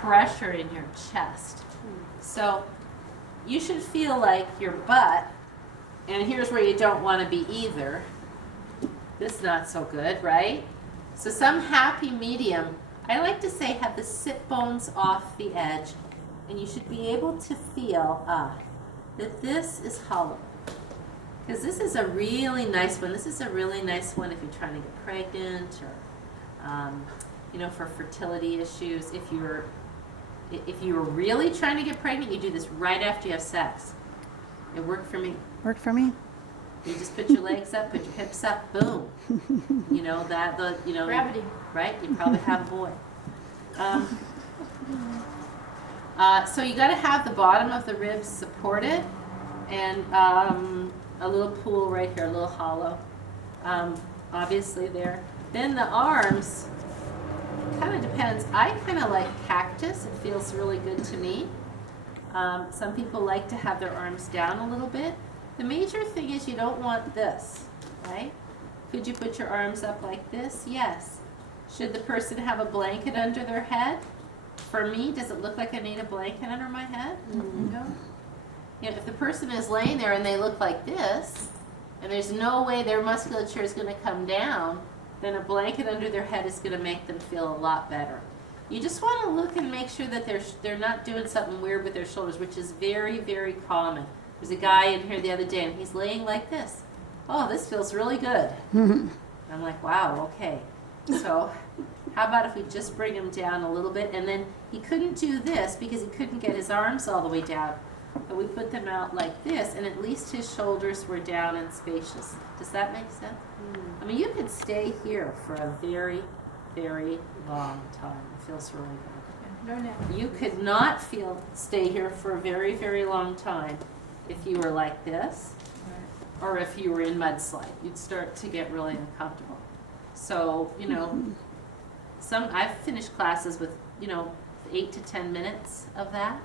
pressure in your chest. So you should feel like your butt, and here's where you don't want to be either. This is not so good, right? So some happy medium, I like to say have the sit bones off the edge, and you should be able to feel that this is hollow. Because this is a really nice one. This is a really nice one if you're trying to get pregnant or, you know, for fertility issues. If you're really trying to get pregnant, you do this right after you have sex. It worked for me. Worked for me. You just put your legs up, put your hips up, boom. You know, Gravity. Right? You probably have a boy. So you got to have the bottom of the ribs supported, and a little pool right here, a little hollow, obviously there. Then the arms, kind of depends. I kind of like cactus. It feels really good to me. Some people like to have their arms down a little bit. The major thing is you don't want this, right? Could you put your arms up like this? Yes. Should the person have a blanket under their head? For me, does it look like I need a blanket under my head? Mm-hmm. No. You know, if the person is laying there and they look like this, and there's no way their musculature is going to come down, then a blanket under their head is going to make them feel a lot better. You just want to look and make sure that they're not doing something weird with their shoulders, which is very, very common. There's a guy in here the other day, and he's laying like this. Oh, this feels really good. I'm like, wow, okay. So how about if we just bring him down a little bit, and then he couldn't do this because he couldn't get his arms all the way down. But we put them out like this, and at least his shoulders were down and spacious. Does that make sense? I mean, you could stay here for a very, very long time. It feels really good. You could not stay here for a very, very long time if you were like this, or if you were in mudslide. You'd start to get really uncomfortable. So, you know, I've finished classes with, 8 to 10 minutes of that.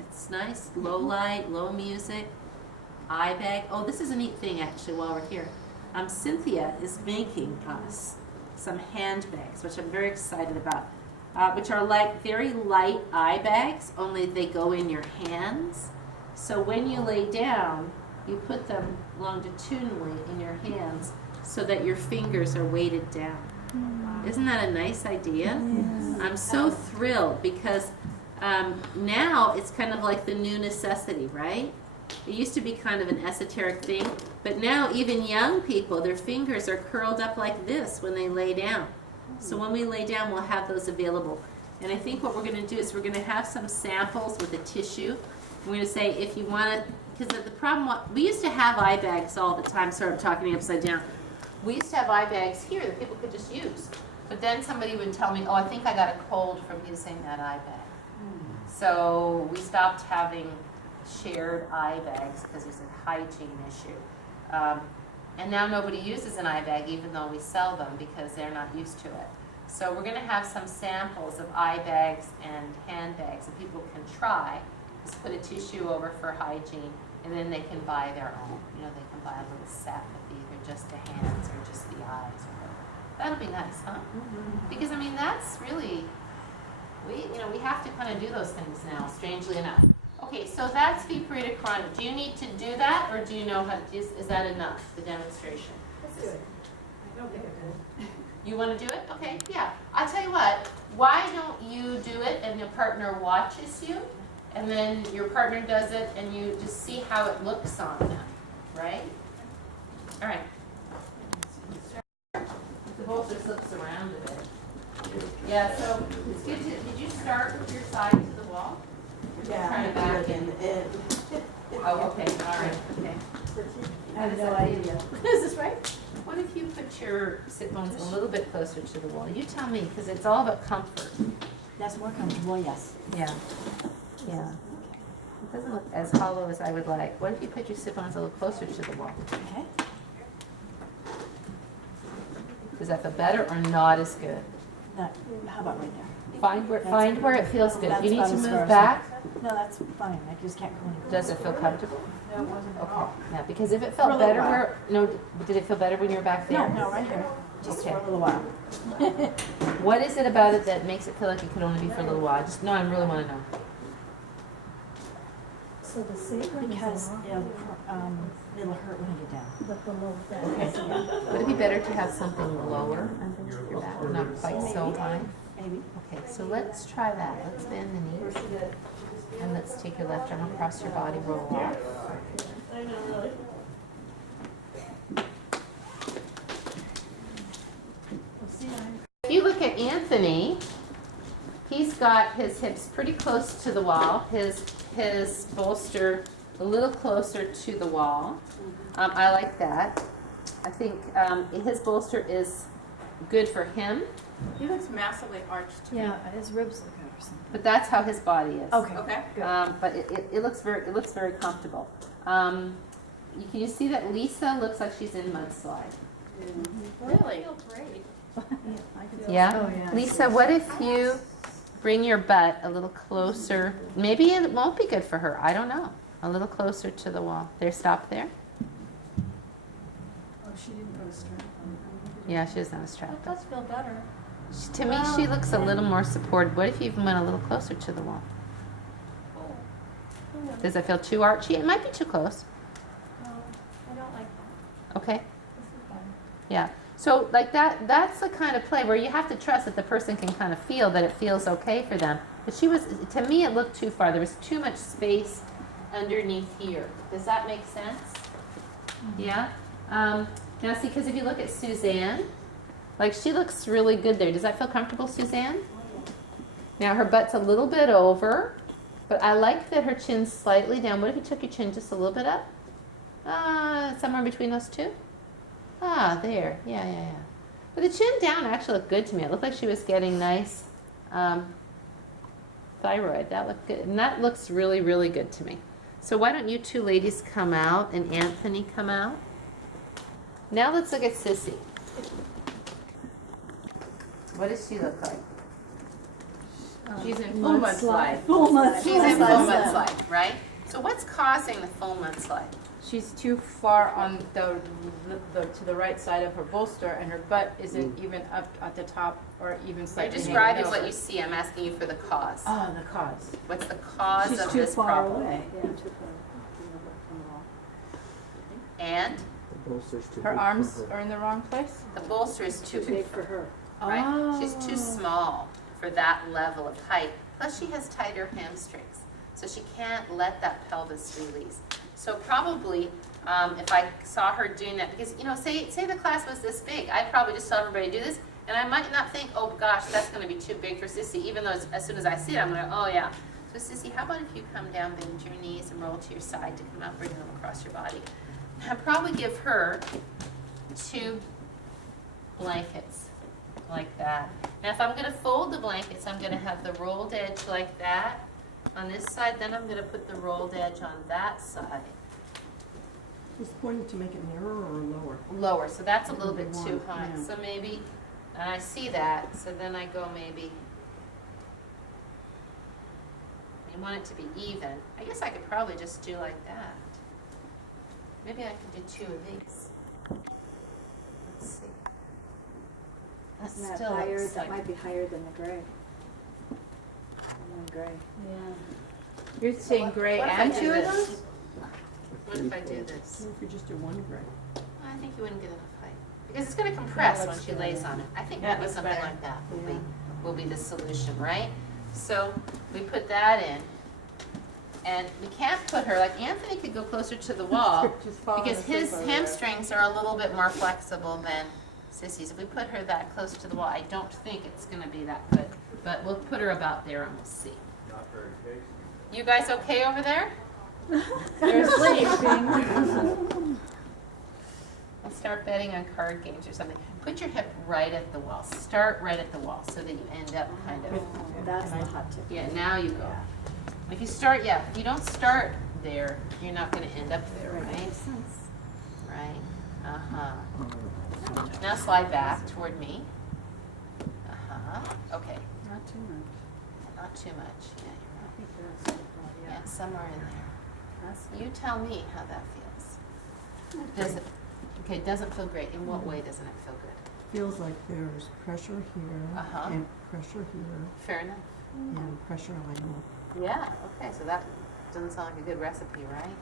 It's nice, low light, low music, eye bag. Oh, this is a neat thing actually while we're here. Cynthia is making us some handbags, which I'm very excited about, which are like very light eye bags, only they go in your hands. So when you lay down, you put them longitudinally in your hands so that your fingers are weighted down. Isn't that a nice idea? Yes. I'm so thrilled because now it's kind of like the new necessity, right? It used to be kind of an esoteric thing, but now even young people, their fingers are curled up like this when they lay down. So when we lay down, we'll have those available. And I think what we're going to do is we're going to have some samples with a tissue. We're going to say if you want to, because the problem, we used to have eye bags all the time, sorry I'm talking upside down. We used to have eye bags here that people could just use. But then somebody would tell me, oh, I think I got a cold from using that eye bag. So we stopped having shared eye bags because it's a hygiene issue. And now nobody uses an eye bag even though we sell them because they're not used to it. So we're going to have some samples of eye bags and handbags that people can try. Just put a tissue over for hygiene, and then they can buy their own. You know, they can buy a little set with either just the hands or just the eyes. Or whatever. That'll be nice, huh? Because I mean, that's really, we have to kind of do those things now, strangely enough. Okay, so that's viparita karana. Do you need to do that, or do you know how? Is that enough? The demonstration. Let's do it. I don't think I did. You want to do it? Okay, yeah. I'll tell you what. Why don't you do it, and your partner watches you? And then your partner does it, and you just see how it looks on them, right? All right. The bowl just looks around a bit. Yeah, so it's good to, did you start with your side to the wall? Yeah. Trying to back in. Oh, okay, all right, okay. I have no idea. Is this right? What if you put your sit bones a little bit closer to the wall? You tell me, because it's all about comfort. That's more comfortable, yes. Yeah. Yeah. It doesn't look as hollow as I would like. What if you put your sit bones a little closer to the wall? Okay. Does that feel better or not as good? How about right there? Find where it feels good. That's You need to about as far move as back. No, that's fine. I just can't go any Does it feel comfortable? No, it wasn't at Okay. all. Yeah, because if it For a felt little better while. did it feel better when you were back there? No, right here. just Okay. for a little while. What is it about it that makes it feel like it could only be for a little while? Just no, I really want to know. So the sacrum Because is it'll hurt when you get down. the below that. Okay. Would it be better to have something lower under your back, not quite so high? Maybe. Okay, so let's try that. Let's bend the knees. And let's take your left arm across your body, roll off. If you look at Anthony, he's got his hips pretty close to the wall, his bolster a little closer to the wall. I like that. I think his bolster is good for him, He looks massively arched to me. Yeah, his ribs look good or something. but that's how his body is. Okay. Okay. Good. But it looks very comfortable. Can you see that Lisa looks like she's in mudslide? Really? Great. Yeah? Oh, yeah. Lisa, what if you bring your butt a little closer? Maybe it won't be good for her. I don't know. A little closer to the wall. There, stop there. Oh, she didn't go to strap on. Yeah, she doesn't have a strap. That does feel better. To me, she looks a little more supported. What if you even went a little closer to the wall? Does it feel too archy? It might be too close. No, I don't like that. Okay. This is better. Yeah. So like that's the kind of play where you have to trust that the person can kind of feel that it feels okay for them. But to me, it looked too far. There was too much space underneath here. Does that make sense? Yeah? Now see, because if you look at Suzanne, like she looks really good there. Does that feel comfortable, Suzanne? Now her butt's a little bit over, but I like that her chin's slightly down. What if you took your chin just a little bit up? Somewhere between those two? There. Yeah. But the chin down actually looked good to me. It looked like she was getting nice thyroid. That looked good. And that looks really, really good to me. So why don't you two ladies come out and Anthony come out? Now let's look at Sissy. What does she look like? She's in full mudslide. Full mudslide. She's in full mudslide, right? So what's causing the full mudslide? She's too far on the to the right side of her bolster, and her butt isn't even up at the top or even You're slightly. describing hanging what over. you see. I'm asking you for the cause. Oh, the cause. What's the cause She's of too this far problem? away. Yeah, too far from the wall. And Her arms are in the wrong place. the bolster is too Too big for her. right? She's too small for that level of height. Plus she has tighter hamstrings. So she can't let that pelvis release. So probably if I saw her doing that, because say the class was this big, I'd probably just tell everybody to do this, and I might not think, oh gosh, that's going to be too big for Sissy, even though as soon as I see it, I'm going to, oh yeah. So Sissy, how about if you come down, bend your knees, and roll to your side to come up, bring them across your body. I'd probably give her 2 blankets like that. Now if I'm going to fold the blankets, I'm going to have the rolled edge like that on this side, then I'm going to put the rolled edge on that side. Was the point to make it narrower or lower? Lower, so that's a little bit too One, high. yeah. So maybe, and I see that, so then I go maybe, you want it to be even. I guess I could probably just do like that. Maybe I could do 2 of these. Let's see. That Isn't that still higher? looks That like, might be higher than the gray. Than gray. You're saying gray what if I and do 2 of this? those? What if I do this? What if you just do one gray? I think you wouldn't get enough height. Because it's going to compress That when looks she good. lays on it. I think That maybe looks something better. like that will be the solution, right? So we put that in. And we can't put her, like Anthony could go closer to the wall Just falling because asleep his over there. hamstrings are a little bit more flexible than Sissy's. If we put her that close to the wall, I don't think it's going to be that good. But we'll put her about there and we'll see. Not very tasty. You guys okay over there? They're sleeping. Let's start betting on card games or something. Put your hip right at the wall. Start right at the wall so that you end up kind of. That's the hot tip. Yeah, now you go. If you start, if you don't start there, you're not going to end up there, right? Right. Now slide back toward me. Okay. Not too much. Not too much. Yeah, I you're think that's good. right. Yeah, somewhere in there. That's You tell me how that feels. Does it? Okay, it doesn't feel great. In what way doesn't it feel good? feels like there's pressure here Uh-huh. and pressure here Fair enough. and pressure alignment. Yeah, okay, so that doesn't sound like a good recipe, right?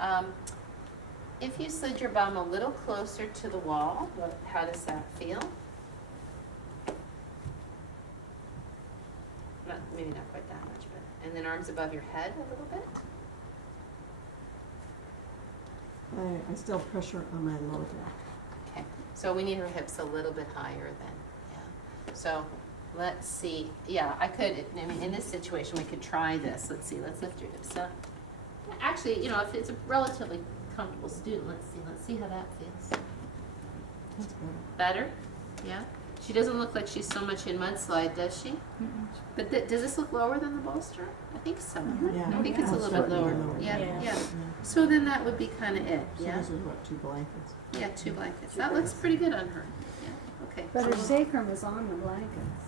Yeah. If you slid your bum a little closer to the wall, how does that feel? Maybe not quite that much, but, and then arms above your head a little bit. I still pressure on my lower back. Okay, so we need her hips a little bit higher then, yeah. So let's see, yeah, I mean, in this situation, we could try this. Let's see, let's lift your hips up. Actually, you know, if it's a relatively comfortable student, let's see how that feels. That's better. Better? Yeah? She doesn't look like she's so much in mudslide, does she? But does this look lower than the bolster? I think so. Yeah. I think it's a little bit lower. Yeah, Yeah. yeah. So then that would be kind of it, So yeah? those are what, 2 blankets? Yeah, 2 blankets. That looks pretty good on her. Yeah, okay. But her sacrum is on the blankets,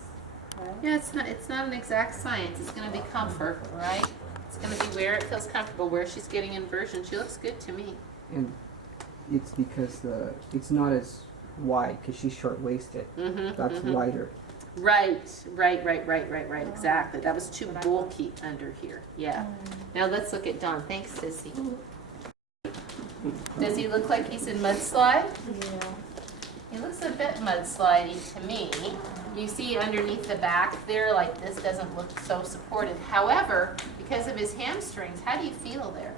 right? Yeah, it's not an exact science. It's going to be comfort, right? It's going to be where it feels comfortable, where she's getting inversion. She looks good to me. And it's because it's not as wide because she's short-waisted. Mm-hmm. That's wider. Right. Exactly. That was too bulky under here. Yeah. Now let's look at Don. Thanks, Sissy. Does he look like he's in mudslide? Yeah. He looks a bit mudslidey to me. You see underneath the back there, like this doesn't look so supported. However, because of his hamstrings, how do you feel there?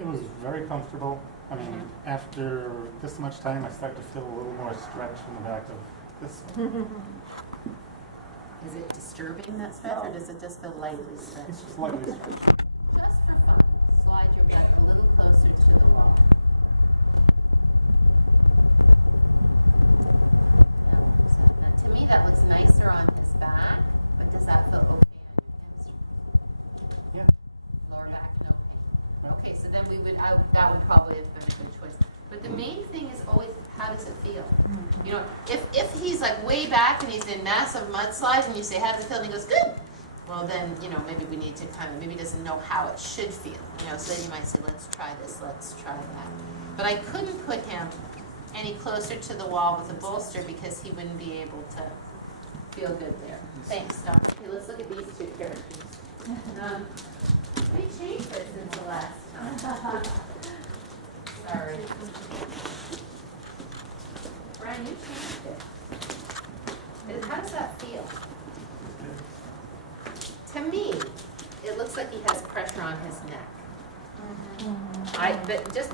It was very comfortable. I mean, after this much time, I start to feel a little more stretch in the back of this one. Is it disturbing that stretch, or does it just feel lightly stretched? It's slightly stretched. Just for fun, slide your butt a little closer to the wall. Now, to me, that looks nicer on his back, but does that feel okay on your hamstring? Yeah. Lower back, no pain. No. Okay, so then that would probably have been a good choice. But the main thing is always, how does it feel? You know, if he's like way back and he's in massive mudslides and you say, how does it feel? And he goes, good. Well, then, you know, maybe we need to maybe he doesn't know how it should feel. You know, so then you might say, let's try this, let's try that. But I couldn't put him any closer to the wall with a bolster because he wouldn't be able to feel good there. Thanks, Doc. Okay, let's look at these 2 characters. We changed it since the last time. Sorry. Brian, you changed it. How does that feel? To me, it looks like he has pressure on his neck. But just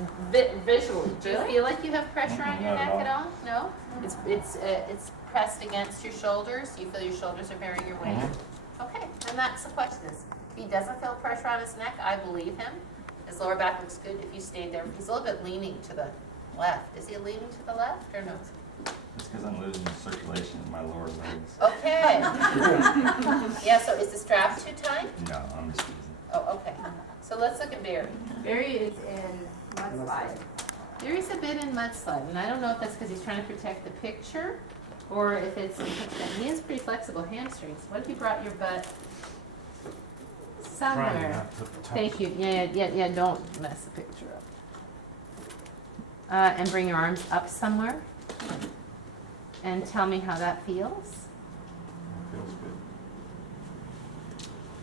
visually, do you feel like you have pressure on your neck at all? No? It's pressed against your shoulders. You feel your shoulders are bearing your weight? Okay, and that's the question. If he doesn't feel pressure on his neck, I believe him. His lower back looks good if you stayed there. He's a little bit leaning to the left. Is he leaning to the left or no? It's because I'm losing circulation in my lower legs. Okay. Yeah, so is the strap too tight? No, I'm just using. Oh, okay. So let's look at Barry. Barry is in mudslide. Barry's a bit in mudslide, and I don't know if that's because he's trying to protect the picture or if it's, he has pretty flexible hamstrings. What if you brought your butt Trying somewhere? not to touch. Thank you. Yeah, don't mess the picture up. And bring your arms up somewhere. And tell me how that feels. Feels good.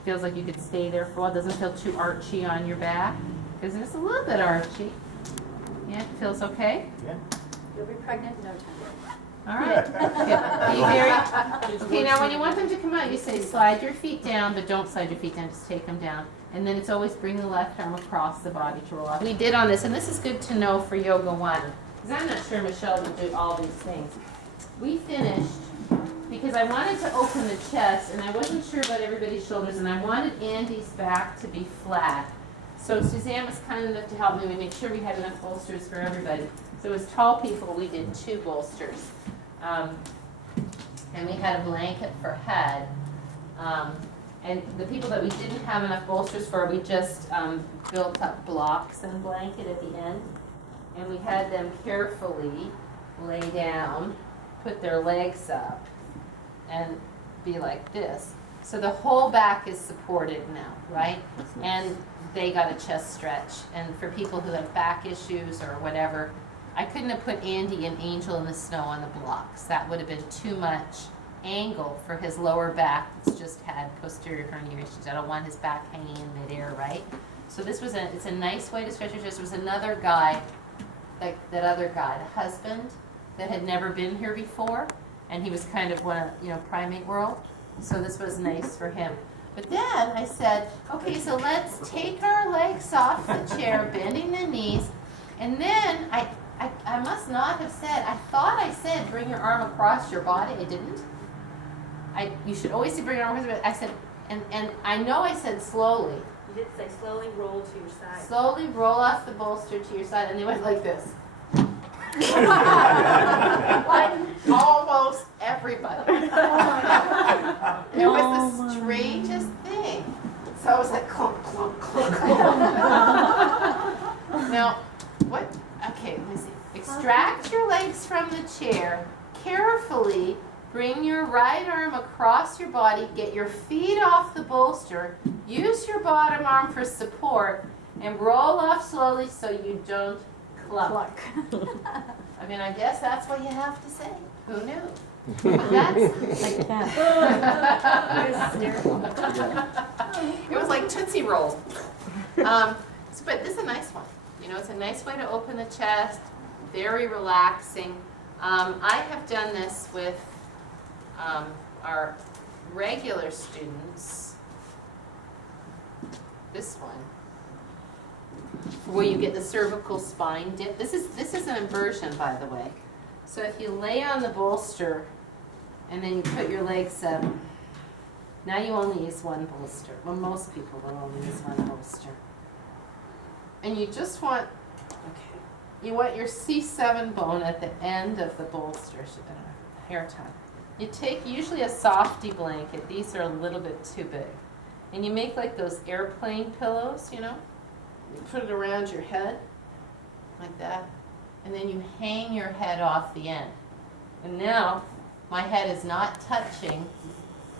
Feels like you could stay there for a while. Doesn't feel too archy on your back. Because it's a little bit archy. Yeah, feels okay? Yeah. You'll be pregnant in no time. All right. Okay. Are you very, okay, now when you want them to come out, you say slide your feet down, but don't slide your feet down, just take them down. And then it's always bring the left arm across the body to roll off. We did on this, and this is good to know for Yoga 1, because I'm not sure Michelle would do all these things. We finished because I wanted to open the chest, and I wasn't sure about everybody's shoulders, and I wanted Andy's back to be flat. So Suzanne was kind enough to help me. We made sure we had enough bolsters for everybody. So as tall people, we did 2 bolsters. And we had a blanket for head. And the people that we didn't have enough bolsters for, we just built up blocks and blanket at the end. And we had them carefully lay down, put their legs up, and be like this. So the whole back is supported now, right? And they got a chest stretch. And for people who have back issues or whatever, I couldn't have put Andy and Angel in the snow on the blocks. That would have been too much angle for his lower back. It's just had posterior hernia issues. I don't want his back hanging in midair, right? So this was it's a nice way to stretch your chest. There was another guy, like that other guy, the husband, that had never been here before, and he was kind of one of, primate world. So this was nice for him. But then I said, okay, so let's take our legs off the chair, bending the knees, and then I must not have said, I thought I said bring your arm across your body. I didn't. You should always bring your arm across your body. I said, and I know I said slowly. You did say slowly roll to your side. Slowly roll off the bolster to your side, and they went like this. Like almost everybody. It was the strangest thing. So I was like, clunk, clunk, clunk, clunk. Now, what? Okay, let me see. Extract your legs from the chair. Carefully bring your right arm across your body. Get your feet off the bolster. Use your bottom arm for support. And roll off slowly so you don't cluck. I mean, I guess that's what you have to say. Who knew? But that's Like that. it was like Tootsie Rolls. But this is a nice one. It's a nice way to open the chest. Very relaxing. I have done this with our regular students. This one, where you get the cervical spine dip. This is an inversion, by the way. So if you lay on the bolster and then you put your legs up, now you only use one bolster. Well, most people will only use one bolster. And you just want, you want your C7 bone at the end of the bolster, hair tie. You take usually a softy blanket. These are a little bit too big. And you make like those airplane pillows, You put it around your head, like that. And then you hang your head off the end. And now, my head is not touching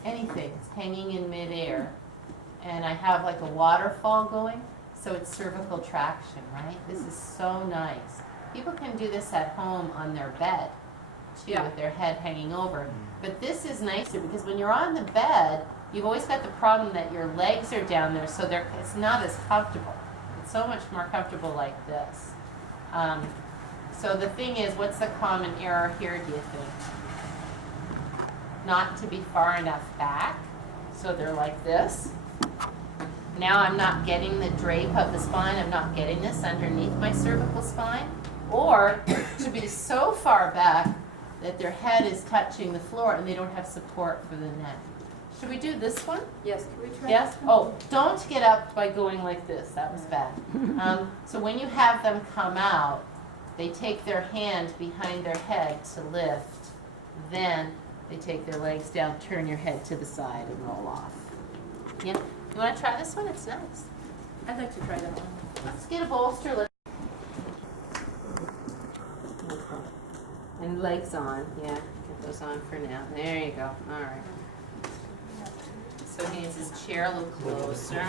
anything. It's hanging in midair. And I have like a waterfall going, so it's cervical traction, right? This is so nice. People can do this at home on their bed, too, with their head hanging over. But this is nicer because when you're on the bed, you've always got the problem that your legs are down there, so it's not as comfortable. It's so much more comfortable like this. So the thing is, what's the common error here, do you think? Not to be far enough back, so they're like this. Now I'm not getting the drape of the spine, I'm not getting this underneath my cervical spine. Or to be so far back that their head is touching the floor and they don't have support for the neck. Should we do this one? Yes, can we try? Yes? Oh, don't get up by going like this. That was bad. So when you have them come out, they take their hand behind their head to lift. Then they take their legs down, turn your head to the side, and roll off. Yeah? You want to try this one? It's nice. I'd like to try that one. Let's get a bolster. And legs on. Yeah, get those on for now. There you go. All right. So he needs his chair a little closer.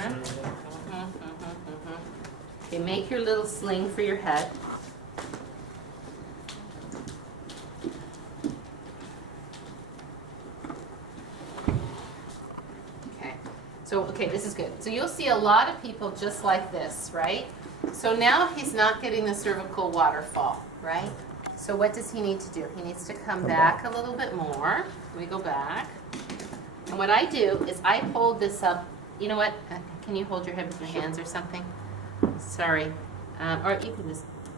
Okay, make your little sling for your head. Okay, this is good. So you'll see a lot of people just like this, right? So now he's not getting the cervical waterfall, right? So what does he need to do? He needs to come back a little bit more. Let me go back. And what I do is I hold this up. You know what? Can you hold your head with your hands or something? Sorry. Or you can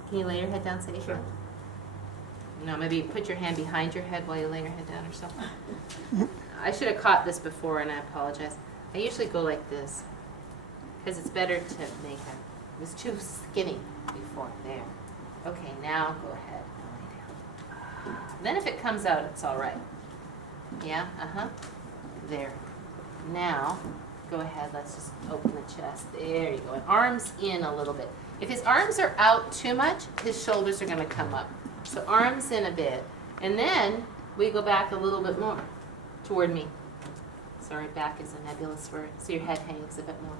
can you lay your head down so you can? No, maybe put your hand behind your head while you lay your head down or something. I should have caught this before and I apologize. I usually go like this because it's better to make it. It was too skinny before. There. Okay, now go ahead. Lay down. Then if it comes out, it's all right. Yeah? There. Now, go ahead. Let's just open the chest. There you go. And arms in a little bit. If his arms are out too much, his shoulders are going to come up. So arms in a bit. And then we go back a little bit more toward me. Sorry, back is a nebulous word. So your head hangs a bit more.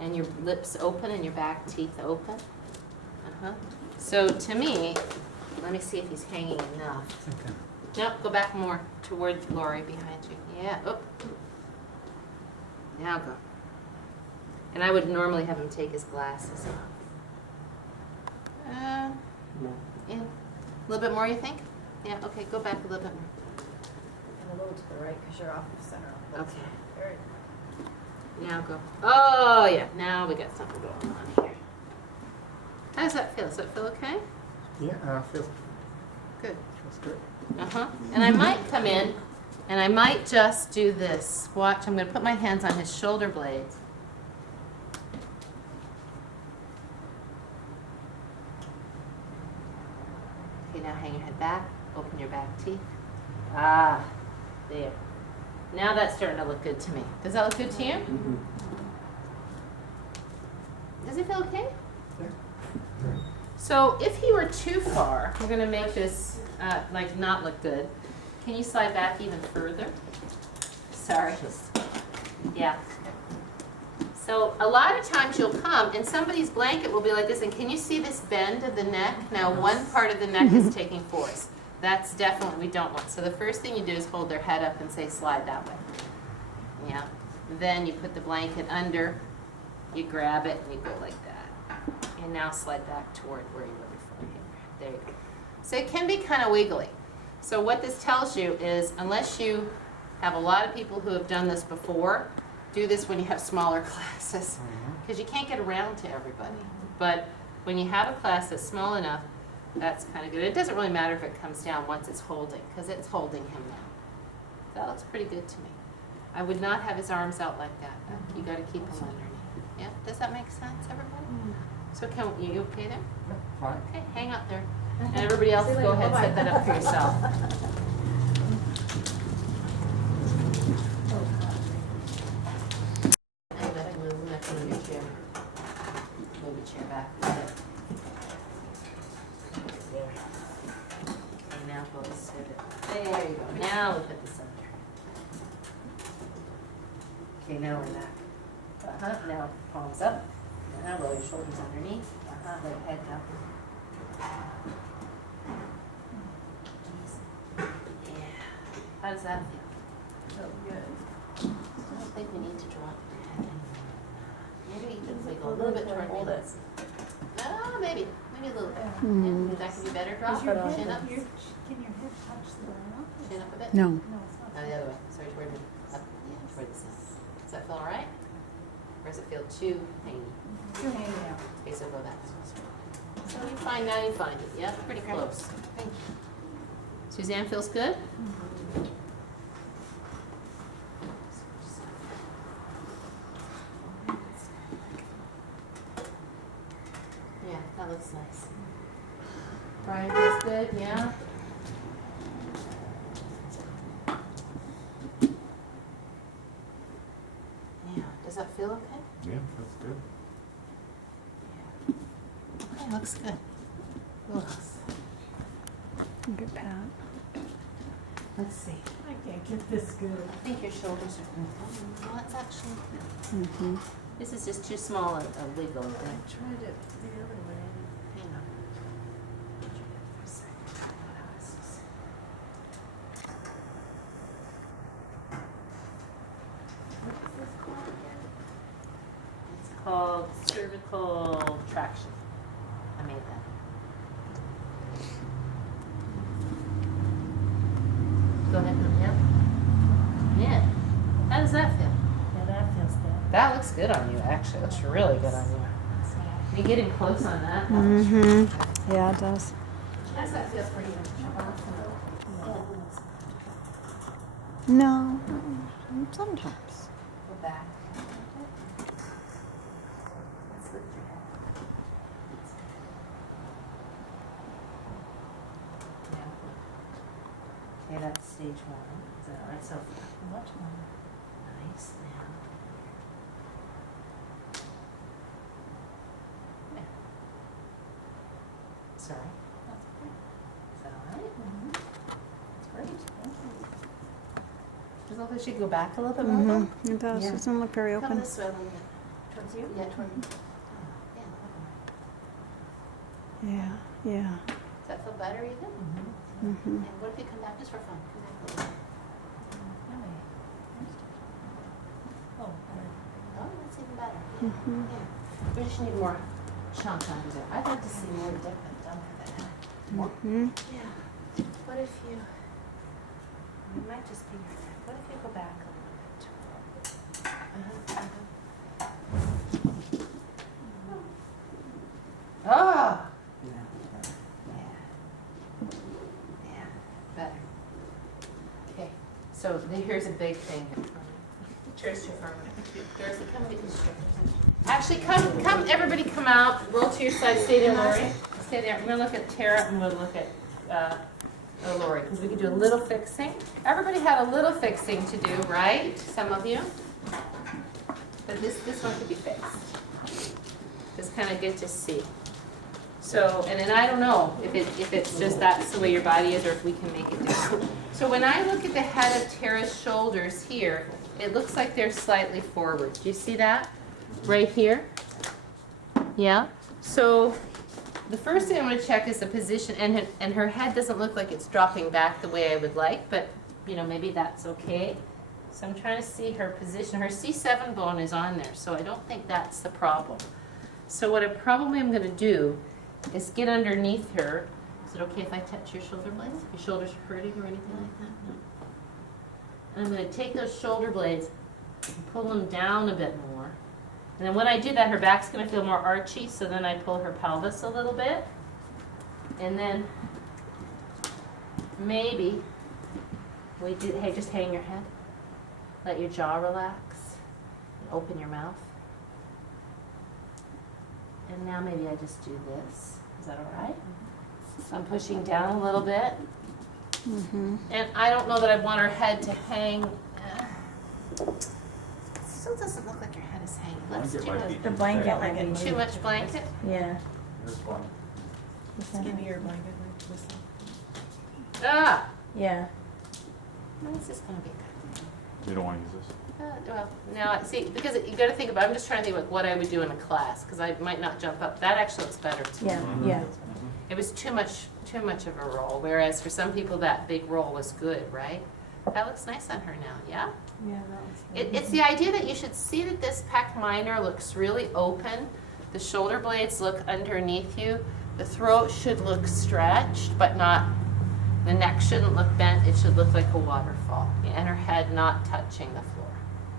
And your lips open and your back teeth open. So to me, let me see if he's hanging enough. Okay. Nope, go back more toward Lori behind you. Yeah, oop. Now go. And I would normally have him take his glasses off. No. In. A little bit more, you think? Yeah, okay, go back a little bit more. And a little to the right, because you're off the center. Okay. Very Now go. Oh, yeah, now we got something going on here. How does that feel? Does that feel okay? Yeah, feels Good. good. Uh-huh. And I might come in and I might just do this. Watch, I'm going to put my hands on his shoulder blades. Okay, now hang your head back. Open your back teeth. Ah, there. Now that's starting to look good to me. Does that look good to you? Mm-hmm. Does it feel okay? So if he were too far, we're going to make this like not look good. Can you slide back even further? Sorry. Yeah. So a lot of times you'll come and somebody's blanket will be like this, and can you see this bend of the neck? Now one part of the neck is taking force. That's definitely we don't want. So the first thing you do is hold their head up and say slide that way. Yeah. Then you put the blanket under, you grab it, and you go like that. And now slide back toward where you were before here. There you go. So it can be kind of wiggly. So what this tells you is unless you have a lot of people who have done this before, do this when you have smaller classes because you can't get around to everybody. But when you have a class that's small enough, that's kind of good. It doesn't really matter if it comes down once it's holding because it's holding him now. That looks pretty good to me. I would not have his arms out like that. You got to keep him underneath. Yeah, does that make sense, everybody? So can you okay there? Fine. Okay, hang up there. And everybody else, go ahead and set that up for yourself. And let him move that from your chair. Move the chair back a bit. There. And now go to sit it. There you go. Now we put this under. Okay, now we're back. Now palms up. Now roll your shoulders underneath. Let your head down. Yeah. How does that feel? So good. I don't think we need to drop your head anymore. Maybe you can wiggle a little bit toward me. Maybe. Maybe a little bit. Yeah, that can be better. Drop Is your it. head, Chin up. can your head touch the ground? Chin up a bit. No. No, it's not. No, the other way. Sorry, toward me. Up. Yeah, toward the center. Does that feel all right? Or does it feel too hangy? You're hanging out. Okay, so go that way. So you find now you find it. Yeah, pretty close. Thank you. Suzanne feels good? Yeah, that looks nice. Brian feels good, yeah? Yeah, does that feel okay? Yeah, that's good. Okay, looks good. Looks. Good pat. Let's see. I can't get this good. I think your shoulders are. Well, that's actually. Mm-hmm. This is just too small a wiggle. I tried it the other way. Hang on. For a second. How is this? What is this called again? It's called cervical traction. I made that. Go ahead and inhale. Yeah. How does that feel? Yeah, that feels good. That looks good on you, actually. It looks really good on you. You getting close on that? Mm-hmm. Yeah, it does. How does that feel for you? No. Sometimes. Go back. Let's lift your head. Yeah. Okay, that's stage 1. Is that all right? So Much more. nice now. Yeah. Sorry. That's great. Is that all right? That's great. Thank you. Does it look like she could go back a little bit more? though? Mm-hmm. It does. Yeah. It doesn't look very Come open. this way a little bit. Towards you? Yeah, toward me. Yeah, Yeah. Yeah. Does that feel better even? Mm-hmm. And what if you come back just for fun? Come back a little bit. Oh, Oh, that's even better. Mm-hmm. Yeah. We just need more chunk under there. I'd like to see more dip and dump of that. Mm-hmm. Yeah. What if you, it might just be your neck. What if you go back a little bit? Oh! Yeah, better. Okay, so here's a big thing. Chair's too far. Darcy, come get these chairs. Actually, come, everybody come out, roll to your side, stay there, Lori. Stay there. I'm gonna look at Tara and we'll look at Lori, because we can do a little fixing. Everybody had a little fixing to do, right? Some of you. But this one could be fixed. It's kind of good to see. So, and then I don't know if it's just that's the way your body is or if we can make it different. So when I look at the head of Tara's shoulders here, it looks like they're slightly forward. Do you see that? Right here? Yeah? So the first thing I'm going to check is the position, and her head doesn't look like it's dropping back the way I would like, but you know, maybe that's okay. So I'm trying to see her position. Her C7 bone is on there, so I don't think that's the problem. So what I probably am going to do is get underneath her. Is it okay if I touch your shoulder blades? Your shoulders are hurting or anything like that? No. And I'm going to take those shoulder blades and pull them down a bit more. And then when I do that, her back's going to feel more archy, so then I pull her pelvis a little bit. And then maybe we do, hey, just hang your head. Let your jaw relax. And open your mouth. And now maybe I just do this. Is that all right? I'm pushing down a little bit. Mm-hmm. And I don't know that I want her head to hang. Still doesn't look like your head is hanging. Let's do it. The blanket might be Too much blanket? Yeah. Here's one. Skinnier blanket like this. Ah! Yeah. When is this going to be good? You don't want to use this? Well, now, see, because you got to think about, I'm just trying to think about what I would do in a class, because I might not jump up. That actually looks better to me. Yeah. Yeah. It was too much of a roll, whereas for some people that big roll was good, right? That looks nice on her now, yeah? Yeah, that was. It's the idea that you should see that this pec minor looks really open. The shoulder blades look underneath you. The throat should look stretched, but not, the neck shouldn't look bent. It should look like a waterfall. And her head not touching the floor.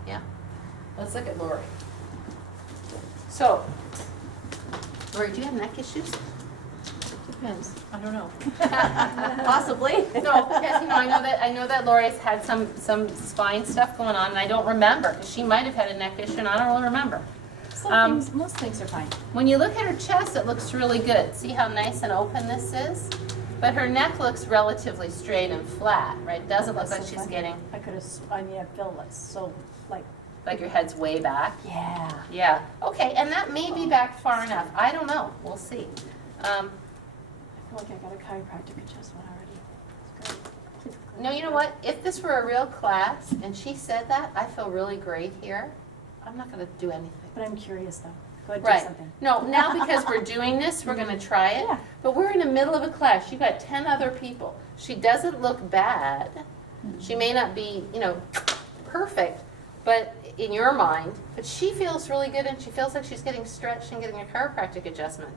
Yeah? Let's look at Lori. So, Lori, do you have neck issues? Depends. I don't know. Possibly. No, because I know that Lori's had some spine stuff going on, and I don't remember, because she might have had a neck issue, and I don't really remember. Most things are fine. When you look at her chest, it looks really good. See how nice and open this is? But her neck looks relatively straight and flat, right? It doesn't look like she's getting, I could have. I mean, I feel like so like your head's way back. yeah. Yeah, okay, and that may be back far enough. I don't know, we'll see. I feel like I got a chiropractic adjustment already. It's great. No, you know what? If this were a real class and she said that, I feel really great here. I'm not going to do anything. But I'm curious though. Go ahead, do Right. something. No, now because we're doing this, we're going to try it. Yeah. But we're in the middle of a class. You've got 10 other people. She doesn't look bad. She may not be, perfect, but in your mind, but she feels really good and she feels like she's getting stretched and getting a chiropractic adjustment.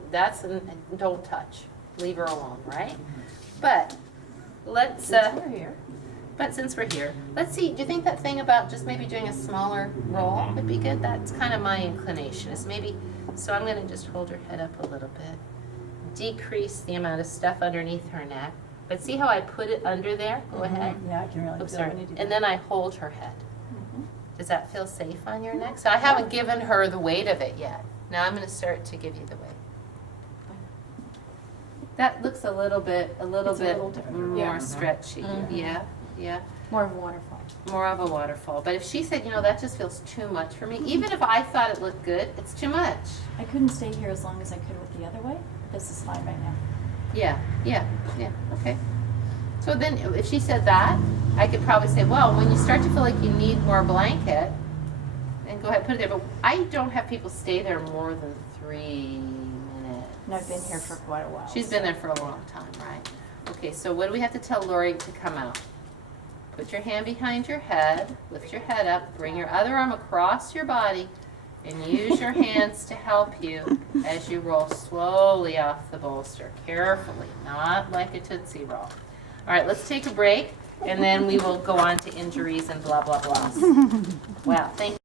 Don't touch. Leave her alone, right? But let's, We're here. but since we're here, let's see, do you think that thing about just maybe doing a smaller roll would be good? That's kind of my inclination, is maybe, so I'm going to just hold her head up a little bit, decrease the amount of stuff underneath her neck, but see how I put it under there? Go ahead. Yeah, I can really Oops, feel sorry. when you do And that. then I hold her head. Does that feel safe on your neck? So I haven't given her the weight of it yet. Now I'm going to start to give you the weight. That looks a little bit little different. more Yeah. stretchy. Mhm. Yeah. More of a waterfall. More of a waterfall. But if she said, that just feels too much for me, even if I thought it looked good, it's too much. I couldn't stay here as long as I could with the other way. This is fine right now. Yeah. Okay. So then if she said that, I could probably say, well, when you start to feel like you need more blanket, then go ahead and put it there. But I don't have people stay there more than 3 minutes. And I've been here for quite a while. She's been there for a long time, right? Okay, so what do we have to tell Lori to come out? Put your hand behind your head, lift your head up, bring your other arm across your body, and use your hands to help you as you roll slowly off the bolster. Carefully, not like a Tootsie Roll. All right, let's take a break, and then we will go on to injuries and blah, blah, blah. Wow, thank you.